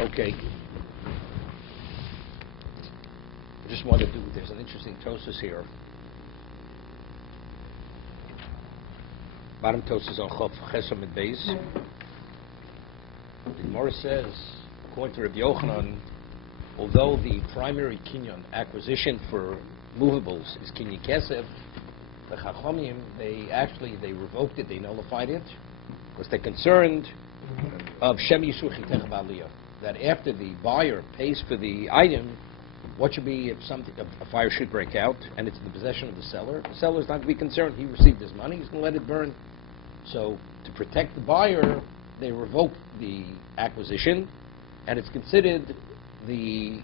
Okay. I just want to do, there's an interesting tosis here. Bottom tosis on Chof Chesam and Beis. The Gemara says, according to Rabbi Yochanan, although the primary kinyan acquisition for movables is kinyan kesef, the Chachamim, they revoked it, they nullified it, because they're concerned of Shem Yisuch Yitech B'Aliyah, that after the buyer pays for the item, what should be if a fire should break out and it's in the possession of the seller is not going to be concerned. He received his money, he's going to let it burn. So to protect the buyer, they revoke the acquisition, and it's considered the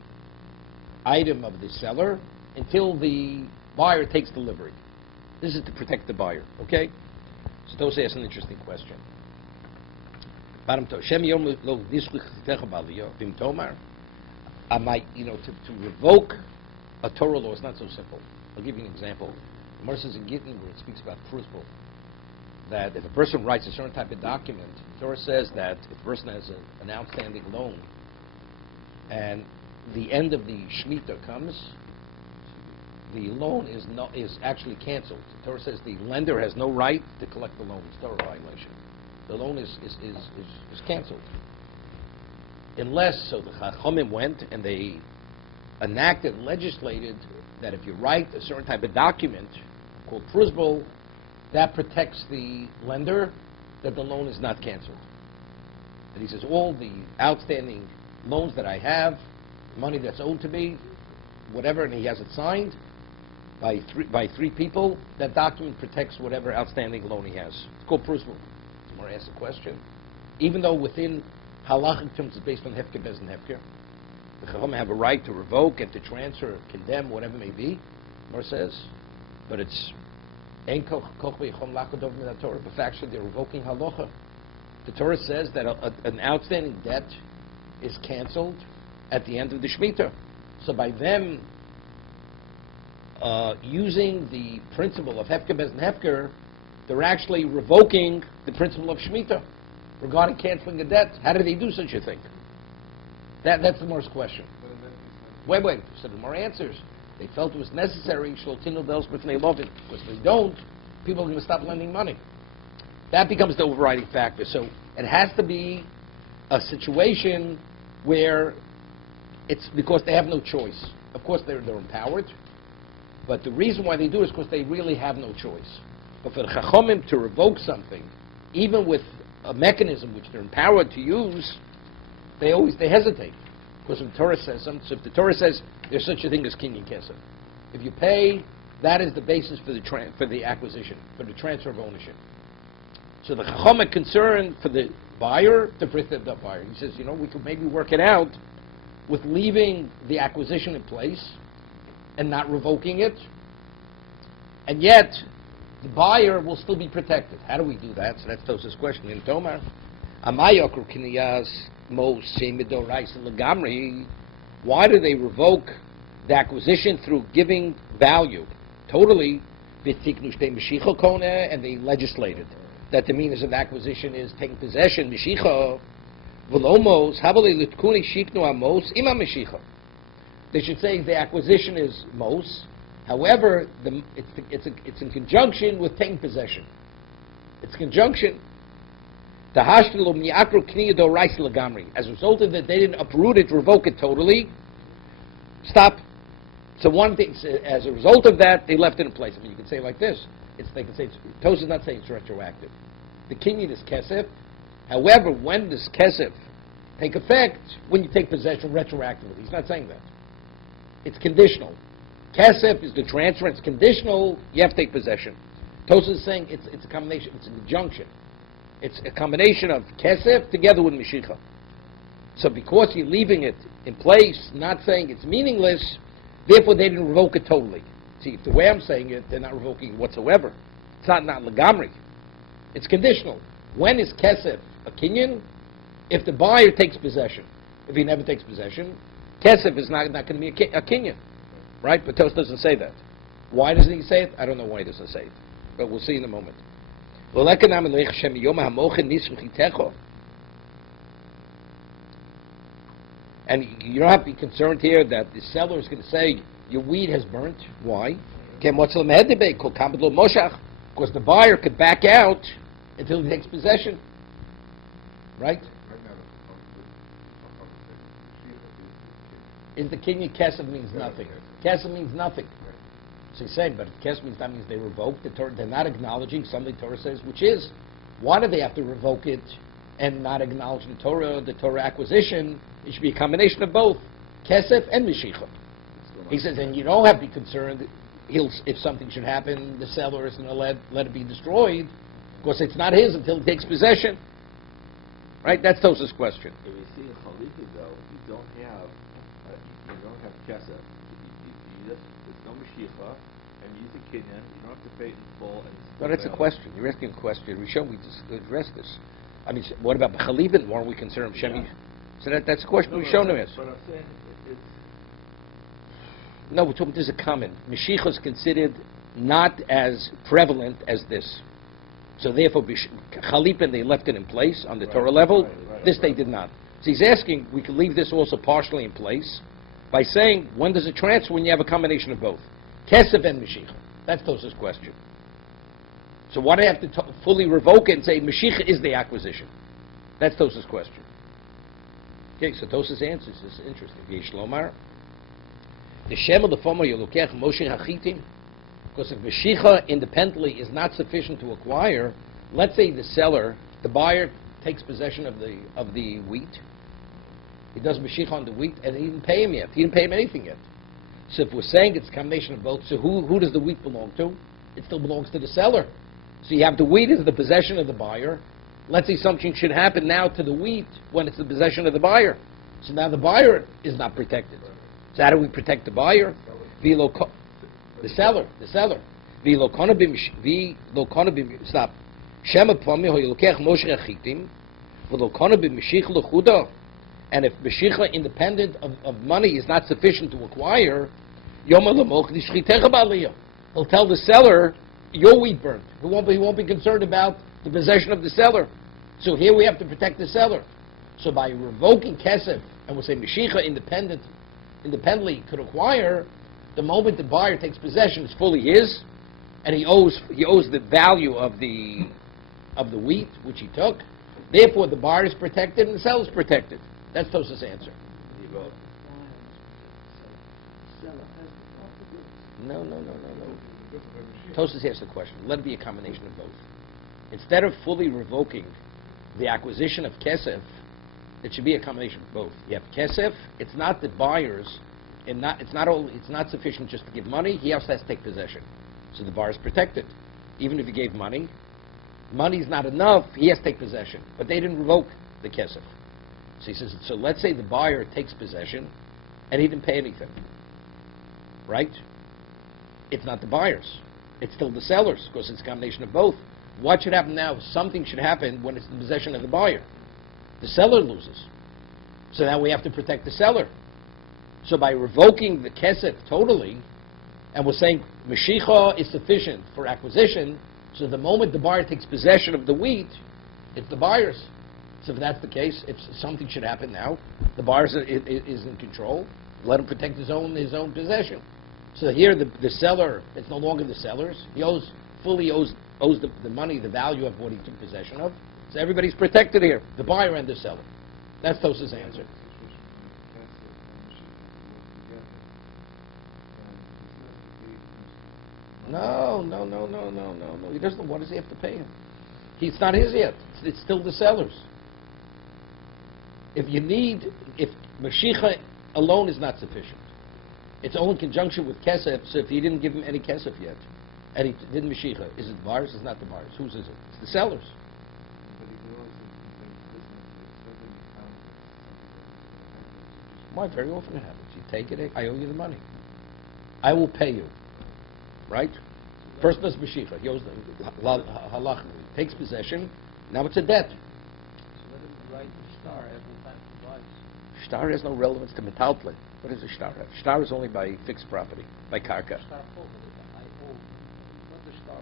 item of the seller until the buyer takes delivery. This is to protect the buyer, okay? So those ask an interesting question. To revoke a Torah law is not so simple. I'll give you an example. The Gemara says in Gittin, where it speaks about principle, that if a person writes a certain type of document, the Torah says that if a person has an outstanding loan, and the end of the Shemitah comes, the loan is actually canceled. The Torah says the lender has no right to collect the loan. It's Torah violation. The loan is canceled. Unless, so the Chachamim went and they enacted, legislated that if you write a certain type of document called prusbul, that protects the lender, that the loan is not canceled. And he says, all the outstanding loans that I have, money that's owed to me, whatever, and he has it signed by three people, that document protects whatever outstanding loan he has. It's called prusbul. Someone asked a question. Even though within halachic terms it's based on hefker, bez, and hefker, the Chachamim have a right to revoke and to transfer, condemn, whatever it may be, Mar says, but it's ein koch v'yichom lachodov min haTorah. The fact that they're revoking halacha. The Torah says that an outstanding debt is canceled at the end of the Shemitah. So by them using the principle of hefker, bez, and hefker, they're actually revoking the principle of Shemitah regarding canceling a debt. How do they do such a thing? That's the Gemara's question. Wait. So the Gemara answers. They felt it was necessary, because if they don't, people are going to stop lending money. That becomes the overriding factor. So it has to be a situation where it's because they have no choice. Of course, they're empowered, but the reason why they do it is because they really have no choice. But for the Chachamim to revoke something, even with a mechanism which they're empowered to use, they hesitate. Because if the Torah says something, so if the Torah says there's such a thing as kinyan kesef, if you pay, that is the basis for the acquisition, for the transfer of ownership. So the Chacham are concerned for the buyer to protect the buyer. He says, we could maybe work it out with leaving the acquisition in place and not revoking it, and yet the buyer will still be protected. How do we do that? So that's Tos's question. In Tomar, Amayokru Kiniyas Mos Shemidorais Lagamri. Why do they revoke the acquisition through giving value? Totally, and they legislated that the means of acquisition is taking possession, Mishicha, Volomos, Habali Litkuni Shiknu Amos, Ima Mishicha. They should say the acquisition is Mos. However, it's in conjunction with taking possession. It's conjunction. As a result of that, they didn't uproot it, revoke it totally. Stop. So one thing, as a result of that, they left it in place. I mean, you can say it like this. They can say, Toz is not saying it's retroactive. The kinyan is kesef. However, when does kesef take effect? When you take possession retroactively. He's not saying that. It's conditional. Kesef is the transfer. It's conditional. You have to take possession. Toz is saying it's a combination. It's a conjunction. It's a combination of kesef together with mishicha. So because you're leaving it in place, not saying it's meaningless, therefore they didn't revoke it totally. See, the way I'm saying it, they're not revoking it whatsoever. It's not legamri. It's conditional. When is kesef a kinyan? If the buyer takes possession. If he never takes possession, kesef is not going to be a kinyan. Right? But Tos doesn't say that. Why doesn't he say it? I don't know why he doesn't say it. But we'll see in a moment. And you don't have to be concerned here that the seller is going to say, your weed has burnt. Why? Because the buyer could back out until he takes possession. Right? Is the kinyan kesef means nothing. Kesef means nothing. So he's saying, but kesef means that means they revoke the Torah. They're not acknowledging something the Torah says, which is, why do they have to revoke it and not acknowledge the Torah acquisition? It should be a combination of both, kesef and mishicha. He says, and you don't have to be concerned if something should happen, the seller is going to let it be destroyed, because it's not his until he takes possession. Right? That's Tos's question. If you see in Chalita, though, you don't have kesef. There's no mashicha, and you use a kinyan. You don't have to pay it in full. No, that's a question. You're asking a question. We just addressed this. I mean, what about the Chalibin? Weren't we concerned with Shemi? So that's a question we've shown him as. But I'm saying it's... No, we're talking, this is a common. Mashiach is considered not as prevalent as this. So therefore, Chalipin, they left it in place on the Torah level. This they did not. So he's asking, we can leave this also partially in place by saying, when does it transfer? When you have a combination of both. Kesef and Mashiach. That's Tos's question. So why do I have to fully revoke it and say Mashiach is the acquisition? That's Tos's question. Okay, so Tos's answer is interesting. Yesh lomar. The Shem of the former Yolukech Moshe Hachitim. Because if Mashiach independently is not sufficient to acquire, let's say the seller, the buyer takes possession of the wheat. He does Mashiach on the wheat, and he didn't pay him yet. He didn't pay him anything yet. So if we're saying it's a combination of both, so who does the wheat belong to? It still belongs to the seller. So you have the wheat as the possession of the buyer. Let's say something should happen now to the wheat when it's the possession of the buyer. So now the buyer is not protected. So how do we protect the buyer? The seller. Stop. And if Mashiach independent of money is not sufficient to acquire, he'll tell the seller, your wheat burnt. He won't be concerned about the possession of the seller. So here we have to protect the seller. So by revoking kesef, and we'll say Mashiach independently could acquire, the moment the buyer takes possession, it's fully his, and he owes the value of the wheat which he took. Therefore, the buyer is protected and the seller is protected. That's Tos's answer. No. Tosas asks the question. Let it be a combination of both. Instead of fully revoking the acquisition of kesef, it should be a combination of both. You have kesef. It's not the buyers, and it's not sufficient just to give money. He also has to take possession. So the buyer is protected. Even if he gave money, money's not enough. He has to take possession. But they didn't revoke the kesef. So he says. So let's say the buyer takes possession, and he didn't pay anything. Right? It's not the buyers. It's still the sellers, because it's a combination of both. What should happen now? Something should happen when it's in possession of the buyer. The seller loses. So now we have to protect the seller. So by revoking the kesef totally, and we're saying Mashiach is sufficient for acquisition, so the moment the buyer takes possession of the wheat, it's the buyer's. So if that's the case, if something should happen now, the buyer is in control. Let him protect his own possession. So here the seller, it's no longer the seller's. He fully owes the money, the value of what he took possession of. So everybody's protected here, the buyer and the seller. That's Tos's answer. No. He doesn't know. What does he have to pay him? It's not his yet. It's still the seller's. If Mashiach alone is not sufficient, it's only in conjunction with kesef. So if he didn't give him any kesef yet, and he didn't Mashiach, is it buyers? It's not the buyers. Whose is it? It's the sellers. Why? Very often it happens. You take it. I owe you the money. I will pay you. Right? First does Mashiach. He owes the halach. Takes possession. Now it's a debt. Shtar has no relevance to metaltlin. What does a shtar have? Shtar is only by fixed property, by karka.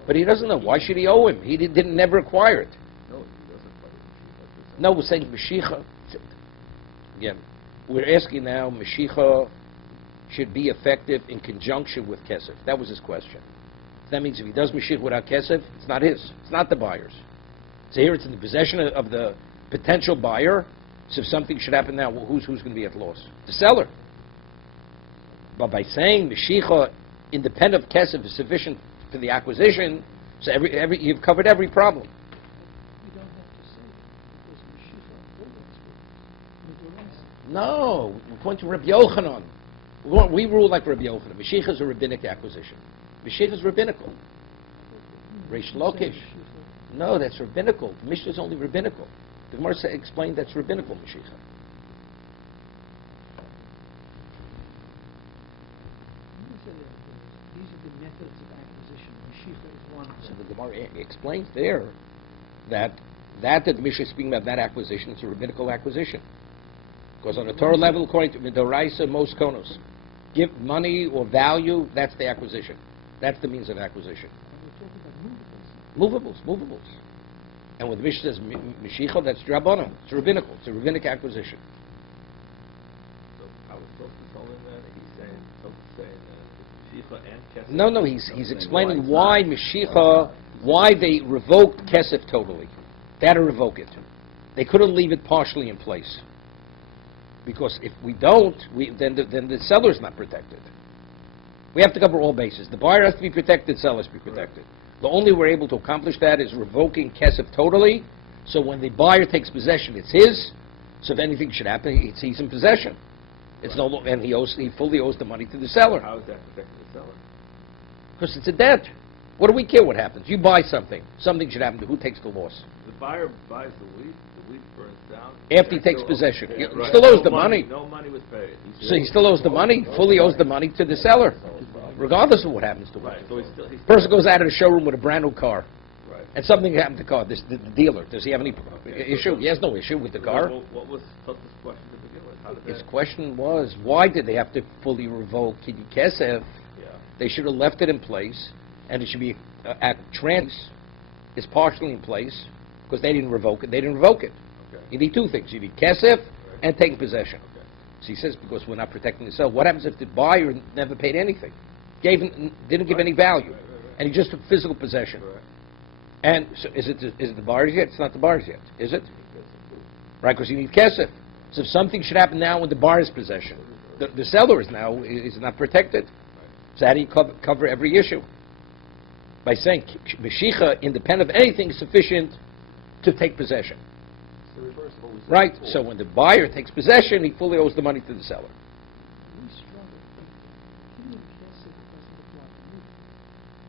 But he doesn't know. Why should he owe him? He didn't never acquire it. No, he doesn't. No, we're saying Mashiach. Again, we're asking now, Mashiach should be effective in conjunction with Kesef. That was his question. That means if he does Mashiach without Kesef, it's not his. It's not the buyer's. So here it's in the possession of the potential buyer. So if something should happen now, well, who's going to be at loss? The seller. But by saying Mashiach independent of Kesef is sufficient for the acquisition, so you've covered every problem. We don't have to say it, because Mashiach always with the rest. No, according to Rabbi Yochanan, we rule like Rabbi Yochanan. Mashiach is a rabbinic acquisition. Mashiach is rabbinical. Reish Lakish. No, that's rabbinical. The Mishnah is only rabbinical. The Gemara explained that's rabbinical Mashiach. These are the methods of acquisition. Mashiach is one. So the Gemara explains there that the Mishnah is speaking about that acquisition, it's a rabbinical acquisition. Because on a Torah level, according to Midoraisa, most konos, give money or value, that's the acquisition. That's the means of acquisition. And we're talking about movables. Movables. And when the Mishnah says Mashiach, that's Drabanan. It's rabbinical. It's a rabbinic acquisition. So I was supposed to tell him that he's saying that Mashiach and Kesef. No, he's explaining why Mashiach, why they revoked Kesef totally. They had to revoke it. They couldn't leave it partially in place. Because if we don't, then the seller's not protected. We have to cover all bases. The buyer has to be protected, seller has to be protected. The only way we're able to accomplish that is revoking Kesef totally, so when the buyer takes possession, it's his, so if anything should happen, he's in possession. It's no, and he fully owes the money to the seller. How is that protecting the seller? Because it's a debt. What do we care what happens? You buy something should happen to who takes the loss? The buyer buys the wheat burns down. After he takes possession. Yeah, He right. still owes No the money. No money was paid. So he still owes the money, fully owes the money to the seller, regardless of what happens to Right. him. So he's Person goes out of the showroom with a brand new car, Right. and something happened to the car. The dealer, does he have any issue? He has no issue with the car. What was Tuss's question to begin with? How did His that? question was, why did they have to fully revoke Kiddush Kesef? Yeah. They should have left it in place, and it should be at trans is partially in place, because they didn't revoke it. They didn't revoke it. Okay. You need two things. You need Kesef and taking possession. Okay. So he says, because we're not protecting the seller. What happens if the buyer never paid anything? Didn't give any value, and he just took physical possession? Right. And so is it the buyer's yet? It's not the buyer's yet, is it? Right, because you need Kesef. So if something should happen now in the buyer's possession, the seller is not protected. So how do you cover every issue? By saying Mashiach, independent of anything, is sufficient to take possession. It's the reverse of what we said Right? before. So when the buyer takes possession, he fully owes the money to the seller. We struggle. Kiddush Kesef doesn't apply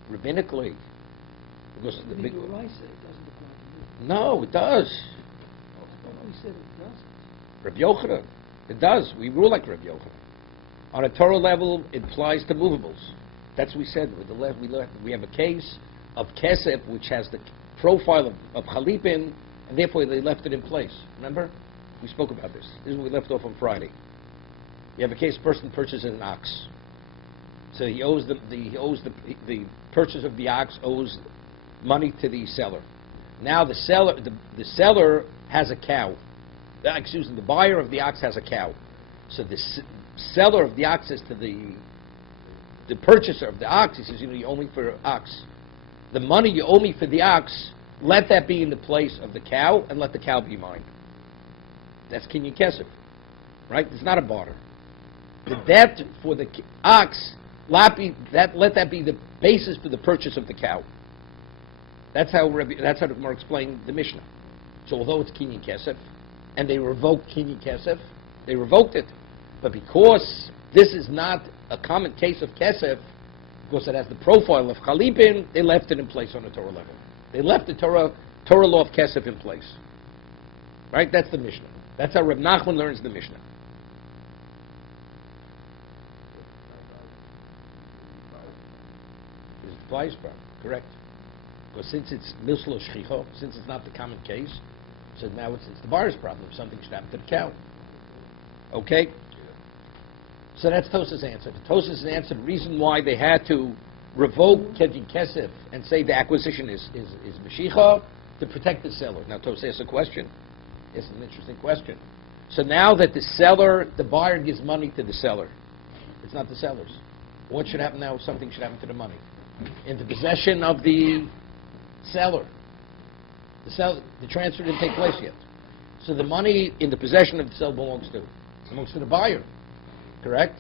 to me. Rabbinically. Because the big, Midoraisa, it doesn't apply to me. no, it does. I thought we said it doesn't. Rabbi Yochanan. It does. We rule like Rabbi Yochanan. On a Torah level, it applies to movables. That's what we said. We have a case of Kesef, which has the profile of Chalipin, and therefore they left it in place. Remember? We spoke about this. This is what we left off on Friday. You have a case, person purchases an ox. So he owes the purchase of the ox owes money to the seller. Now the seller has a cow. The buyer of the ox has a cow. So the seller of the ox says to the purchaser of the ox, he says, you owe me for ox. The money you owe me for the ox, let that be in the place of the cow, and let the cow be mine. That's kinyan kesef, right? It's not a barter. The debt for the ox, let that be the basis for the purchase of the cow. That's how the Gemara explained the Mishnah. So although it's kinyan kesef, and they revoked kinyan kesef, they revoked it. But because this is not a common case of kesef, because it has the profile of chalipin, they left it in place on a Torah level. They left the Torah law of kesef in place. Right? That's the Mishnah. That's how Reb Nachman learns the Mishnah. It's the buyer's problem, correct? Because since it's mislo shchicho, since it's not the common case, so now it's the buyer's problem. If something should happen to the cow. Okay? So that's Tosas' answer. The Tosas' answer, the reason why they had to revoke Kedin Kesef and say the acquisition is Mashiach to protect the seller. Now Tosas asks a question. It's an interesting question. So now that the buyer gives money to the seller, it's not the seller's. What should happen now? Something should happen to the money. In the possession of the seller. The transfer didn't take place yet. So the money in the possession of the seller belongs to the buyer. Correct?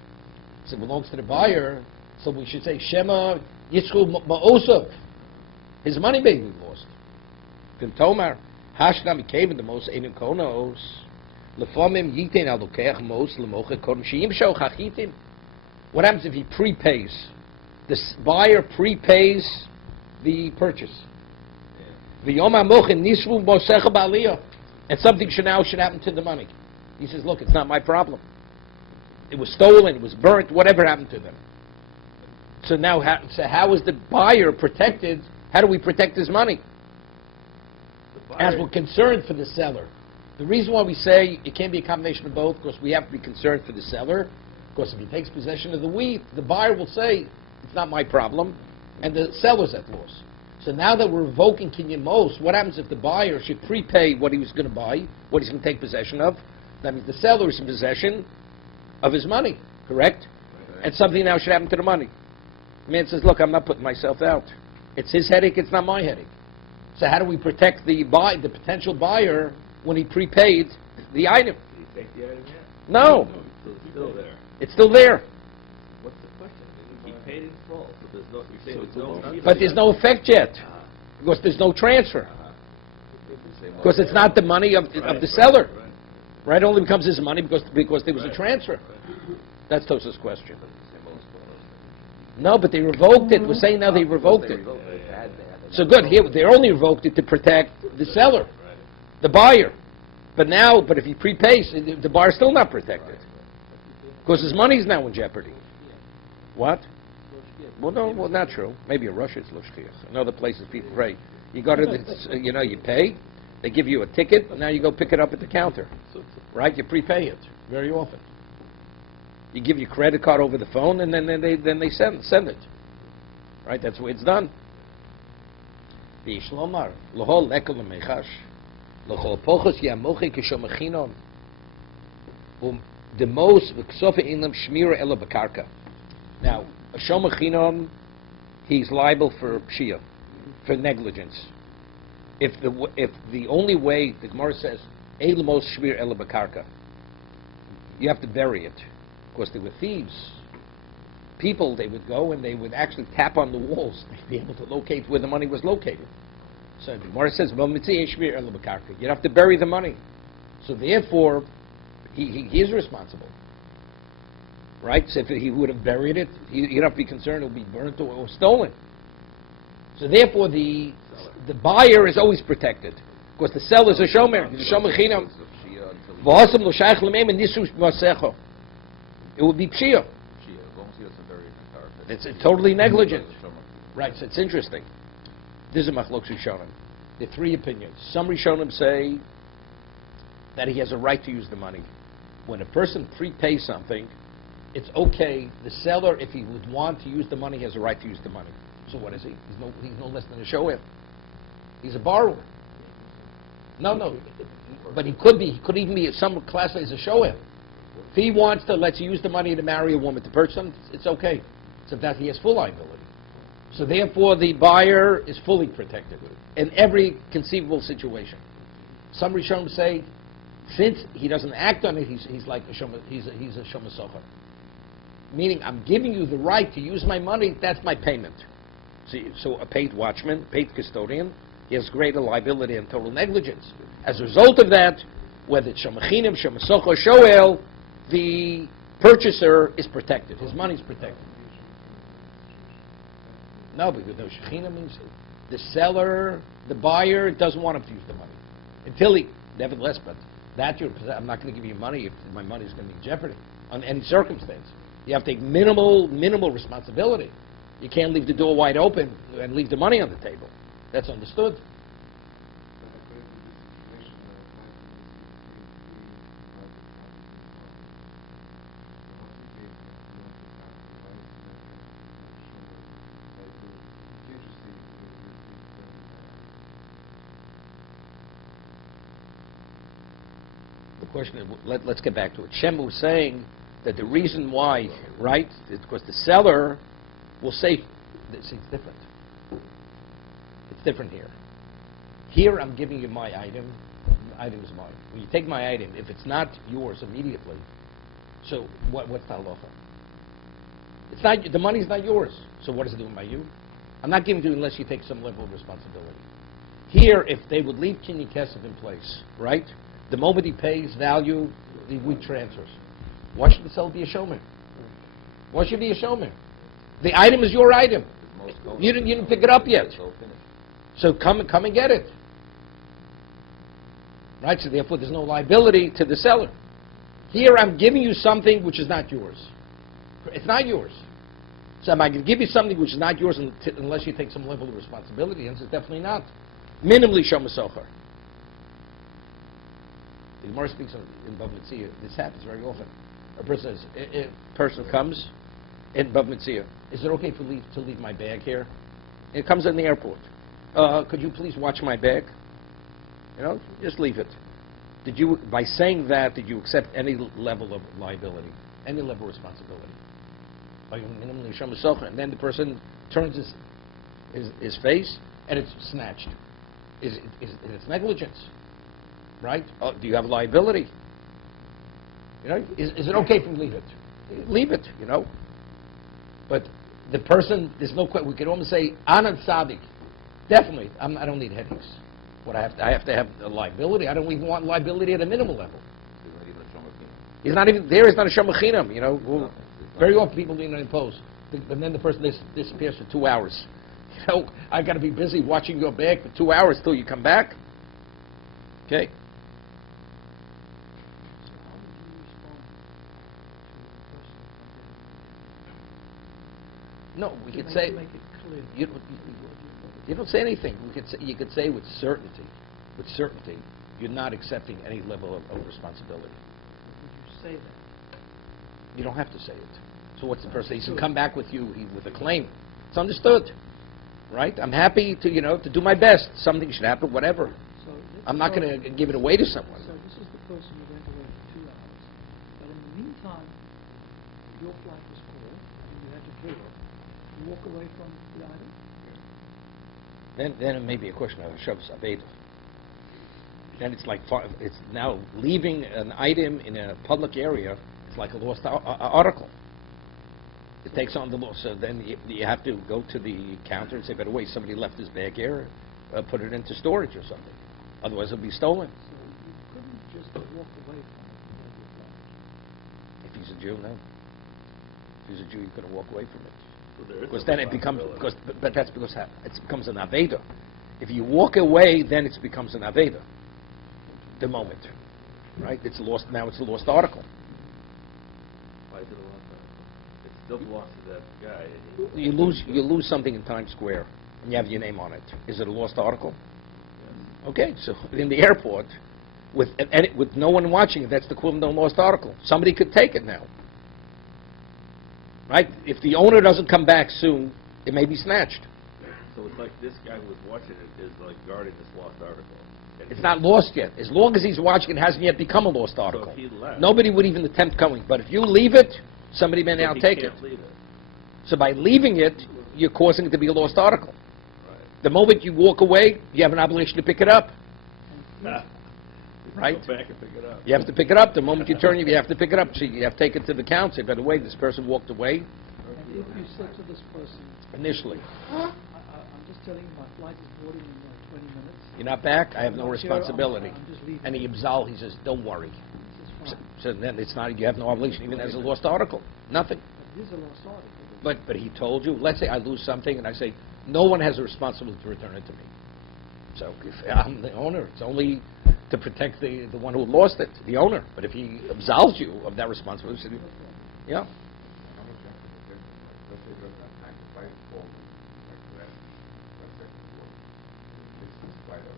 So it belongs to the buyer. So we should say, Shema Yitzchul Ma'osav. His money may be lost. Tomar, Hashnam Kevin the most Enim Konos. Lefamim Yitin Alokech Mos Lemoche Kodim Shiyim Shou Chachitim. What happens if he prepays? The buyer prepays the purchase. And something should happen to the money. He says, look, it's not my problem. It was stolen, it was burnt, whatever happened to them. So now, how is the buyer protected? How do we protect his money? As we're concerned for the seller. The reason why we say it can't be a combination of both, because we have to be concerned for the seller. Because if he takes possession of the wheat, the buyer will say, it's not my problem, and the seller's at loss. So now that we're revoking Kinyan Mos, what happens if the buyer should prepay what he was going to buy, what he's going to take possession of? That means the seller is in possession of his money, correct? And something now should happen to the money. The man says, look, I'm not putting myself out. It's his headache, it's not my headache. So how do we protect the potential buyer when he prepaid the item? Did he take the item yet? No. It's still there. It's still there. What's the question? He paid in full, so there's no. You say there's no. But there's no effect yet, because there's no transfer. Because it's not the money of the seller. Right? It only becomes his money because there was a transfer. That's Tosa's question. No, but they revoked it. We're saying now they revoked it. So good. Here, they only revoked it to protect the seller, the buyer. But if he prepays, the buyer's still not protected. Because his money is now in jeopardy. What? Well, no, not true. Maybe in Russia it's Loshchiach. In other places people pray. You go to you pay, they give you a ticket, and now you go pick it up at the counter. Right? You prepay it very often. You give your credit card over the phone, and then they send it. Right? That's the way it's done. The Shlomar, Lohol Lekel Mechash, Lohol Pochos Yamochi Kishomachinon. The most shmira ela b'karka. Now, a shomachinon, he's liable for pshia, for negligence. If the only way the Gemara says elamos shmira ela b'karka, you have to bury it, because they were thieves. People, they would go and they would actually tap on the walls to be able to locate where the money was located. So the Gemara says, "Well, mitzvah shmira ela b'karka." You have to bury the money. So therefore, he is responsible, right? So if he would have buried it, you don't have to be concerned it will be burnt or stolen. So therefore, the buyer is always protected, because the seller is a shomer. He's a shomer chinam. It would be pshia. It's totally negligent. Right, so it's interesting. This is a machlokes Rishonim. There are three opinions. Some Rishonim say that he has a right to use the money. When a person prepays something, it's okay. The seller, if he would want to use the money, has a right to use the money. So what is he? He's no less than a shower. He's a borrower. No. But he could even be some class as a shower. If he wants to let you use the money to marry a woman, to purchase something, it's okay. So that he has full liability. So therefore, the buyer is fully protected in every conceivable situation. Some Rishonim say, since he doesn't act on it, he's like a shoma socher. Meaning, I'm giving you the right to use my money. That's my payment. So a paid watchman, paid custodian, he has greater liability and total negligence. As a result of that, whether it's shomachinim, shomasocher, shoel, the purchaser is protected. His money is protected. No, because no shechina means the seller, the buyer doesn't want him to use the money until he. Nevertheless, but I'm not going to give you money if my money is going to be in jeopardy on any circumstance. You have to take minimal responsibility. You can't leave the door wide open and leave the money on the table. That's understood. question, let's get back to it. Shem was saying that the reason why, right, is because the seller will say, it's different. It's different here. Here I'm giving you my item. The item is mine. When you take my item, if it's not yours immediately, so what's the halacha? It's not, the money's not yours. So what is it doing by you? I'm not giving it to you unless you take some level of responsibility. Here, if they would leave kinyan kesef in place, right? The moment he pays value, the wheat transfers. Why should the seller be a showman? Why should he be a showman? The item is your item. You didn't pick it up yet. So come and get it. Right? So therefore there's no liability to the seller. Here I'm giving you something which is not yours. It's not yours. So am I going to give you something which is not yours unless you take some level of responsibility? And it's definitely not. Minimally Shom Socher. The Gemara speaks in Bava Metzia. This happens very often. A person comes in Bava Metzia. Is it okay to leave my bag here? It comes in the airport. Could you please watch my bag? You know, just leave it. By saying that, did you accept any level of liability, any level of responsibility? And then the person turns his face, and it's snatched. It's negligence, right? Do you have liability? You know, is it okay if we leave it? Leave it, you know. But the person, there's no question. We could almost say Anand Sadik. Definitely, I don't need headaches. What I have to have a liability. I don't even want liability at a minimal level. He's not even there. He's not a shomachinam. You know, very often people impose, but then the person disappears for 2 hours. You know, I got to be busy watching your bag for 2 hours till you come back. Okay. So how would you respond to the person? No, we could say. Make it clear. You don't say anything. You could say with certainty, you're not accepting any level of responsibility. Would you say that? You don't have to say it. So what's the person? He can come back with you with a claim. It's understood, right? I'm happy to do my best. Something should happen, whatever. So I'm not going to give it away to someone. So this is the person who went away for 2 hours. But in the meantime, your flight was called and you had to pay it. You walk away from the item. Then it may be a question of Shabbos Aveda. Then it's like it's now leaving an item in a public area. It's like a lost article. It takes on the law. So then you have to go to the counter and say, by the way, somebody left his bag here. Put it into storage or something. Otherwise, it'll be stolen. So you couldn't just walk away from it. If he's a Jew, no. If he's a Jew, you couldn't walk away from it. So Because then it becomes, but that's because it becomes an Aveda. If you walk away, then it becomes an Aveda. The moment, right? It's lost. Now it's a lost article. Why is it a lost article? It still belongs to that guy. And You lose something in Times Square, and you have your name on it. Is it a lost article? Yes. Okay, so in the airport, with no one watching it, that's the equivalent of a lost article. Somebody could take it now. Right? If the owner doesn't come back soon, it may be snatched. So it's like this guy who was watching it is like guarding this lost article. And It's not lost yet. As long as he's watching, it hasn't yet become a lost article. if he left- Nobody would even attempt coming. But if you leave it, somebody may now he take it. can't leave it. So by leaving it, you're causing it to be a lost article. Right. The moment you walk away, you have an obligation to pick it up. Right? Go back and pick it up. You have to pick it up. The moment you turn, you have to pick it up. So you have to take it to the counter. Say, by the way, this person walked away And if you said to this person, initially. I'm just telling you my flight is boarding in 20 minutes. You're not back. I have no I'm not here, responsibility. I'm just leaving. And he absolves. He says, don't worry. This is So fine. then it's not. You have no obligation, even as a lost article. Nothing. But it is a lost article. But he told you. Let's say I lose something, and I say no one has a responsibility to return it to me. So if I'm the owner, it's only to protect the one who lost it, the owner. But if he absolves you of that responsibility, yeah.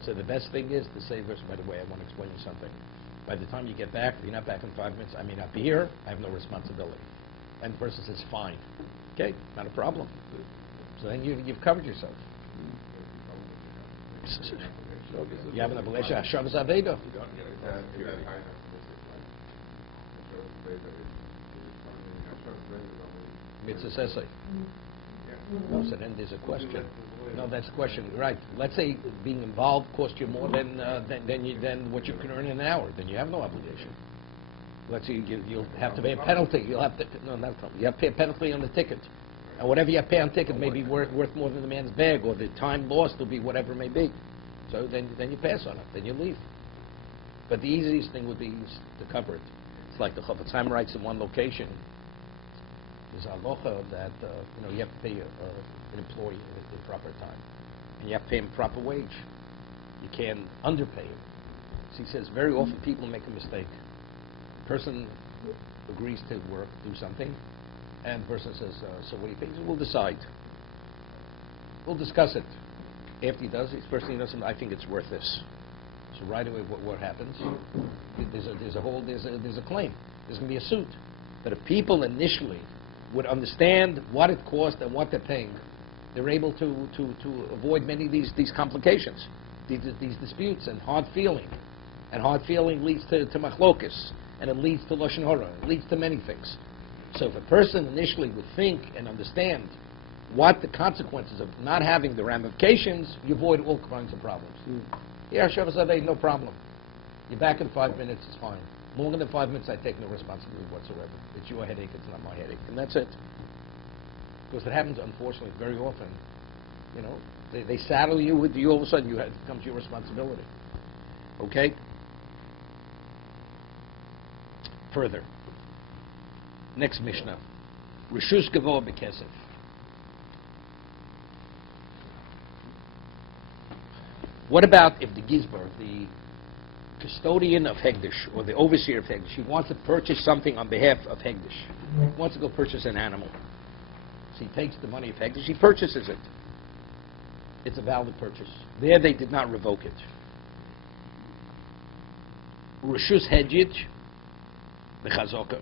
So the best thing is to say, by the way, I want to explain you something. By the time you get back, if you're not back in 5 minutes, I may not be here, I have no responsibility. And the person says, fine. Okay, not a problem. So then you've covered yourself. You have an obligation, Hashem Zaveda. Mitzvah says so. No, so then there's a question. No, that's a question, right. Let's say being involved cost you more than what you can earn in an hour. Then you have no obligation. Let's say you'll have to pay a penalty. You'll have to, no, not a problem. You have to pay a penalty on the ticket. And whatever you pay on the ticket may be worth more than the man's bag, or the time lost will be whatever it may be. So then you pass on it. Then you leave. But the easiest thing would be to cover it. It's like the Chofetz Chaim writes in one location. There's a halacha that you have to pay an employee at the proper time, and you have to pay him proper wage. You can't underpay him. So he says very often people make a mistake. The person agrees to work, do something, and the person says, "So what do you think?" He says, "We'll decide. We'll discuss it." After he does, this person knows something. I think it's worth this. So right away, what happens? There's a claim. There's going to be a suit. But if people initially would understand what it costs and what they're paying, they're able to avoid many of these complications, these disputes and hard feeling. And hard feeling leads to machlokes, and it leads to lashon hara. It leads to many things. So if a person initially would think and understand what the consequences of not having the ramifications, you avoid all kinds of problems. Yeah, Shabbos Adai, no problem. You're back in 5 minutes, it's fine. Longer than 5 minutes, I take no responsibility whatsoever. It's your headache, it's not my headache. And that's it. Because it happens, unfortunately, very often. They saddle you with you, all of a sudden it becomes your responsibility. Okay? Further. Next Mishnah. Rishus Gavoa B'Kesef. What about if the Gizbar, the custodian of Hegdish, or the overseer of Hegdish, he wants to purchase something on behalf of Hegdish. He wants to go purchase an animal. So he takes the money of Hegdish, he purchases it. It's a valid purchase. There they did not revoke it. Rishus Hedjit, the Chazokah.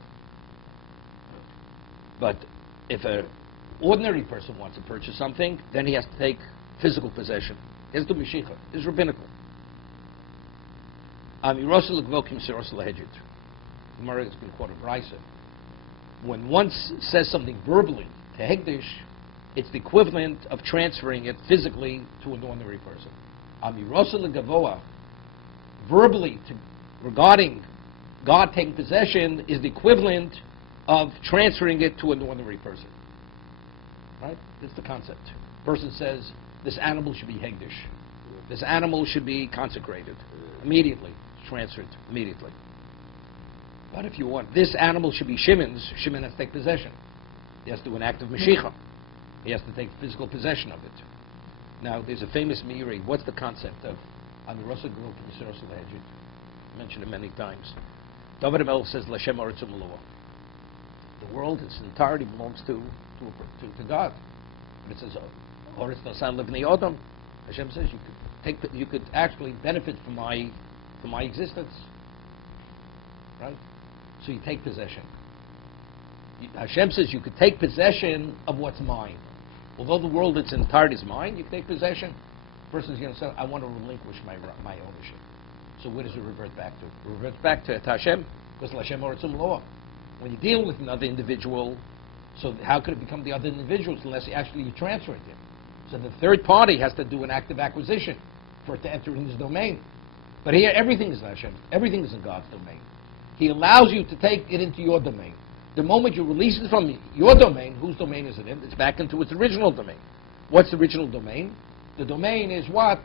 But if an ordinary person wants to purchase something, then he has to take physical possession. He has to do Meshicha. It's rabbinical. Gemara has been quoted Brisa. When one says something verbally to Hegdish, it's the equivalent of transferring it physically to an ordinary person. Gavoa, verbally regarding God taking possession, is the equivalent of transferring it to an ordinary person. Right? That's the concept. Person says, this animal should be Hegdish. This animal should be consecrated. Immediately. Transferred immediately. But if you want, this animal should be Shimon's, Shimon has to take possession. He has to do an act of Mashiach. He has to take physical possession of it. Now, there's a famous Meiri. What's the concept of Amirosa Group and Sirosal Hajit? I mentioned it many times. David HaMelech says, Lashem Aritzum Loa. The world in its entirety belongs to God. But it says, Oritz Nasan Livnei Odom. Hashem says you could actually benefit from my existence, right? So you take possession. Hashem says you could take possession of what's mine. Although the world in its entirety is mine, you can take possession. The person's going to say, I want to relinquish my ownership. So where does it revert back to? It reverts back to Hashem, because Hashem Oritzum Law. When you deal with another individual, so how could it become the other individuals unless you transfer it to him? So the third party has to do an act of acquisition for it to enter in his domain. But here, everything is Hashem. Everything is in God's domain. He allows you to take it into your domain. The moment you release it from your domain, whose domain is it in? It's back into its original domain. What's the original domain? The domain is what?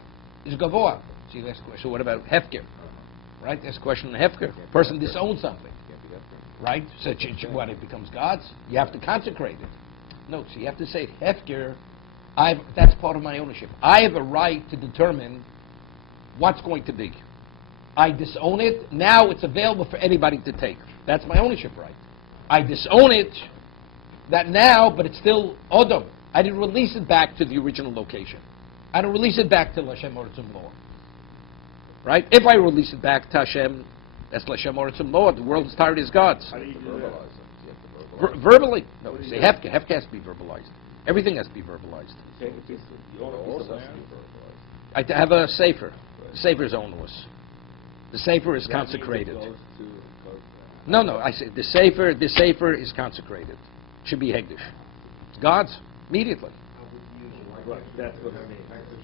Is Gavoa. See, that's the question. So what about Hefker? Right? That's the question on Hefker. Person disowns something. Right? So what? It becomes God's? You have to consecrate it. No, so you have to say, Hefker, that's part of my ownership. I have a right to determine what's going to be. I disown it. Now it's available for anybody to take. That's my ownership right. I disown it, that now, but it's still Odom. I didn't release it back to the original location. I don't release it back to Lashem Oritzum Law. Right? If I release it back to Hashem, that's Lashem Oritzum Law. The world is tired as God's. How do you verbalize it? You have to verbalize it. Verbally. No, say Hefke. Hefke has to be verbalized. Everything has to be verbalized. You take a piece of, you own a piece of land. I have a sefer. The sefer is onerous. The sefer is consecrated. No, I say the sefer is consecrated. Should be Hegdish. God's, immediately. Right, that's what I mean.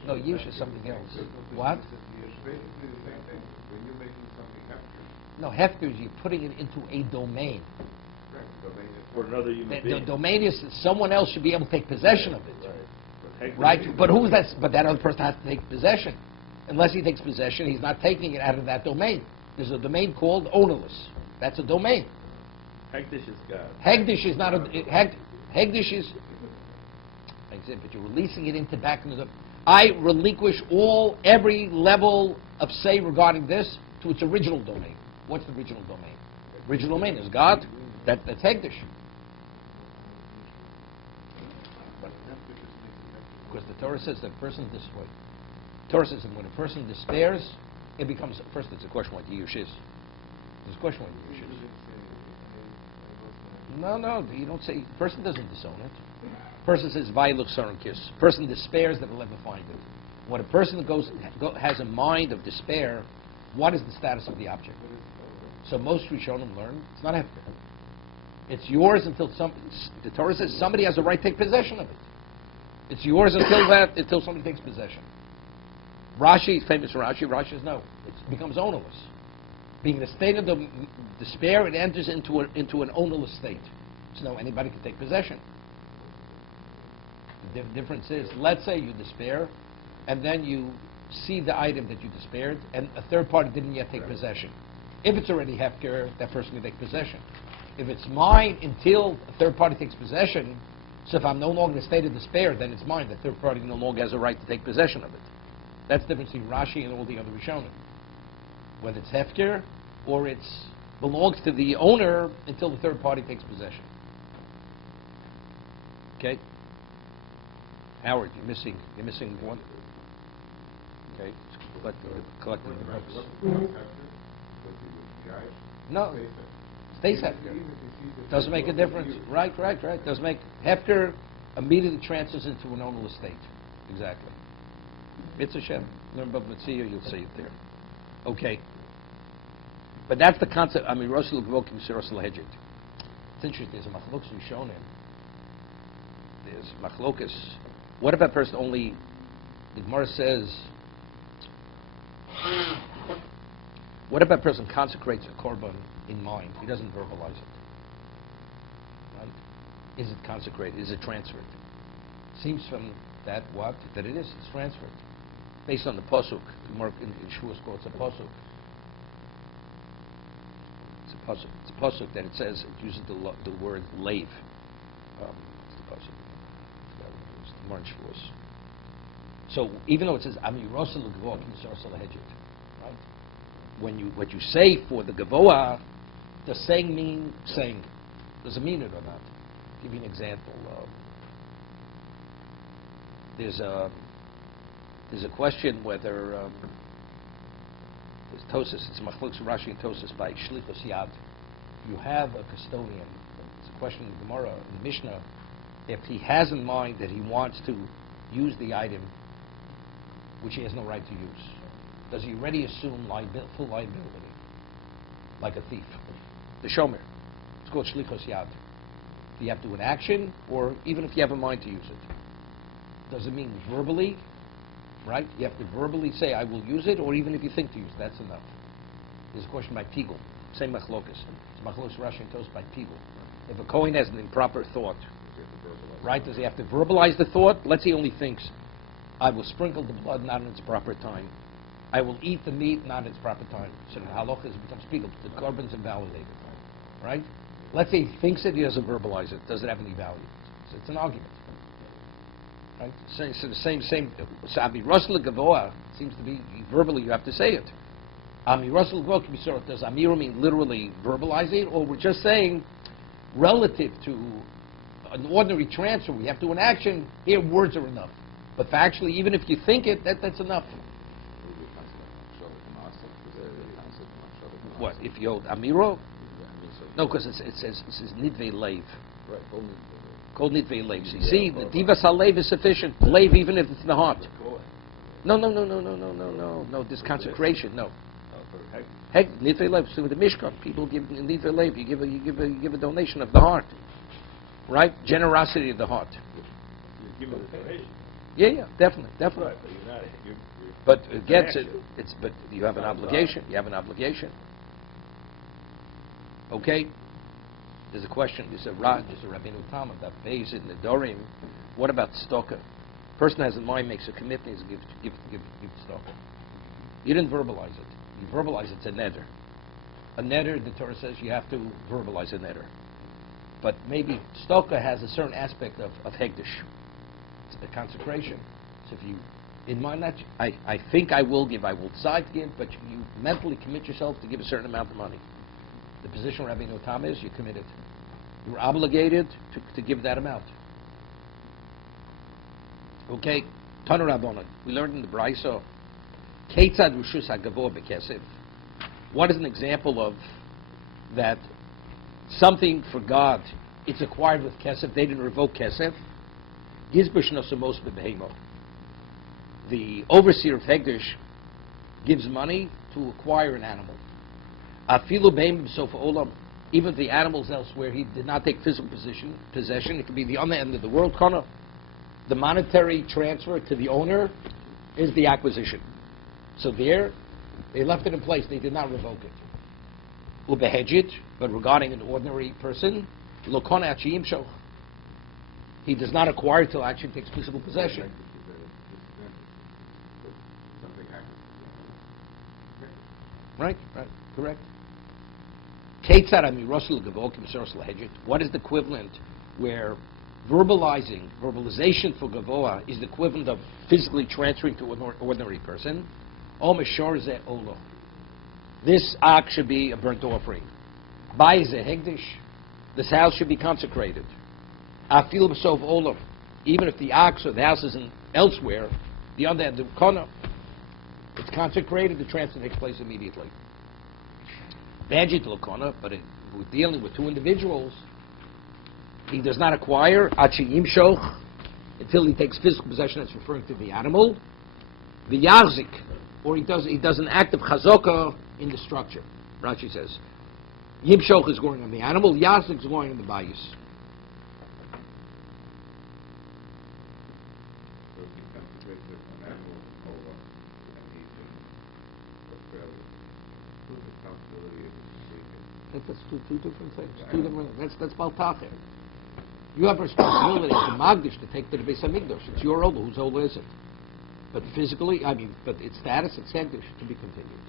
No, Yush is something else. What? Basically the same thing. When you're making something hefker, No, hefker is you're putting it into a domain. correct, the domain is For another human The being. domain is that someone else should be able to take possession of it. Right. Right? But who's that? But that other person has to take possession. Unless he takes possession, he's not taking it out of that domain. There's a domain called ownerless. That's a domain. Hektish is God. Hegdish is not a Hegdish is. But you're releasing it into back into the. I relinquish every level of say regarding this to its original domain. What's the original domain? Original domain is God. That's Hegdish. Because the Torah says that a person this way. Torah says that when a person despairs, it becomes first. It's a question what Yush is. It's a question what Yush is. No, you don't say. Person doesn't disown it. Person says Vayakhel kiss. Person despairs that will never find it. When a person has a mind of despair, what is the status of the object? So most Rishonim learn it's not hefker. It's yours until the Torah says somebody has a right to take possession of it. It's yours until somebody takes possession. Rashi, famous Rashi says no. It becomes ownerless. Being in a state of despair, it enters into an ownerless state. So now anybody can take possession. The difference is, let's say you despair, and then you see the item that you despaired, and a third party didn't yet take possession. If it's already hefker, that person can take possession. If it's mine until a third party takes possession, so if I'm no longer in a state of despair, then it's mine. The third party no longer has a right to take possession of it. That's the difference between Rashi and all the other Rishonim. Whether it's hefker or it belongs to the owner until the third party takes possession. Okay? Howard, you're missing one. Okay, collecting the books. No, stays hefker. Doesn't make a difference. Right. Doesn't make hefker immediately transfers into an ownerless state. Exactly. It's Hashem. Learn about Mitzvah, you'll see it there. Okay. But that's the concept. I mean, Roshel Gvokim Roshel Hedjit. It's interesting. There's a machlokas Rishonim. There's machlokas. What about a person only? The Gemara says. What about a person consecrates a korban in mind? He doesn't verbalize it. Right? Is it consecrated? Is it transferred? Seems from that that it is. It's transferred. Based on the pasuk, the Gemara in Shavuos calls it a pasuk. It's a pasuk. It's a pasuk that it says it uses the word lave. It's the pasuk. It's the Gemara in Shavuos. So even though it says Ami Rosel Gavoa Kinisarasal Hedjit, right? What you say for the Gavoa, does saying mean saying? Does it mean it or not? I'll give you an example. There's a question whether there's Tosis. It's Machlokes Rashi and Tosis by Shlichus Yad. You have a custodian. It's a question in the Gemara, in the Mishnah. If he has in mind that he wants to use the item which he has no right to use, does he already assume full liability, like a thief? The shomer. It's called Shlichus Yad. Do you have to do an action, or even if you have a mind to use it? Does it mean verbally? Right? You have to verbally say, I will use it, or even if you think to use it, that's enough. There's a question by Pigel. Same machlokas. It's machlokas Rashi and Toast by Pigel. If a Kohen has an improper thought, right, does he have to verbalize the thought? Let's say he only thinks, I will sprinkle the blood not in its proper time. I will eat the meat not in its proper time. So the halacha becomes Pigel. The korban's invalidated. Right? Let's say he thinks it, he doesn't verbalize it. Does it have any value? So it's an argument. Right? So the same. So Ami Russell Gavoa seems to be verbally. You have to say it. Ami Russell Gavoa can be sort of. Does Amir mean literally verbalizing, or we're just saying relative to an ordinary transfer? We have to do an action. Here, words are enough. But factually, even if you think it, that's enough. What if you hold Amiro? No, because it says Nidvei Leiv. Right. Called Nidvei Leiv. So you see, the Divas HaLeiv is sufficient. Leiv even if it's in the heart. No. This consecration, no. Heck, Nidvei Leiv. So with the Mishkan, people give Nidvei Leiv. You give a donation of the heart. right? Generosity of the heart. You're giving the donation. Yeah, definitely. Right, but you're not. But it's it gets an it. action. But you have an obligation. You have an obligation. Okay. There's a question. You said, Raj, there's a Rabbeinu Tam about Beis in the Dorim. What about tzedakah? Person has in mind, makes a commitment, to give tzedakah. You didn't verbalize it. You verbalize it's a neder. A neder, the Torah says you have to verbalize a neder. But maybe tzedakah has a certain aspect of hegdish. It's a consecration. So if you, in mind that, I think I will give, I will decide to give, but you mentally commit yourself to give a certain amount of money. The position of Rabbeinu Tam is you're committed. You're obligated to give that amount. Okay, Tanu Rabbanan. We learned in the Brayso, Keitzad Rishus HaGavoah B'Kesef. What is an example of that something for God, it's acquired with Kesef, they didn't revoke Kesef. Gizbush Nosamos B'Behemo. The overseer of Hegdish gives money to acquire an animal. Afilu Beim B'Sof Olam. Even if the animals elsewhere, he did not take physical possession. It could be the other end of the world. The monetary transfer to the owner is the acquisition. So there, they left it in place. They did not revoke it. Ubehedjit, but regarding an ordinary person, lokona achiyim shoch. He does not acquire it till actually takes physical possession. Right, correct. What is the equivalent where verbalization for gavoa is the equivalent of physically transferring to an ordinary person? This ox should be a burnt offering. Bai is a hegdish. This house should be consecrated. Afil b'sov olam. Even if the ox or the house isn't elsewhere, the other end, the kona, it's consecrated. The transfer takes place immediately. Vegit l'kona, but we're dealing with two individuals. He does not acquire achiyim shoch until he takes physical possession. That's referring to the animal. The yazik, or he does an act of chazaka in the structure. Rashi says, yim shoch is going on the animal, yazik is going on the bayis. So if he consecrates an animal over and he's in Australia, whose responsibility is it to take it? That's two different things. That's baltacher. You have a responsibility as a magdish to take to the Beis Hamikdash. It's your olah. Whose olah is it? But physically, but its status, it's hegdish, to be continued.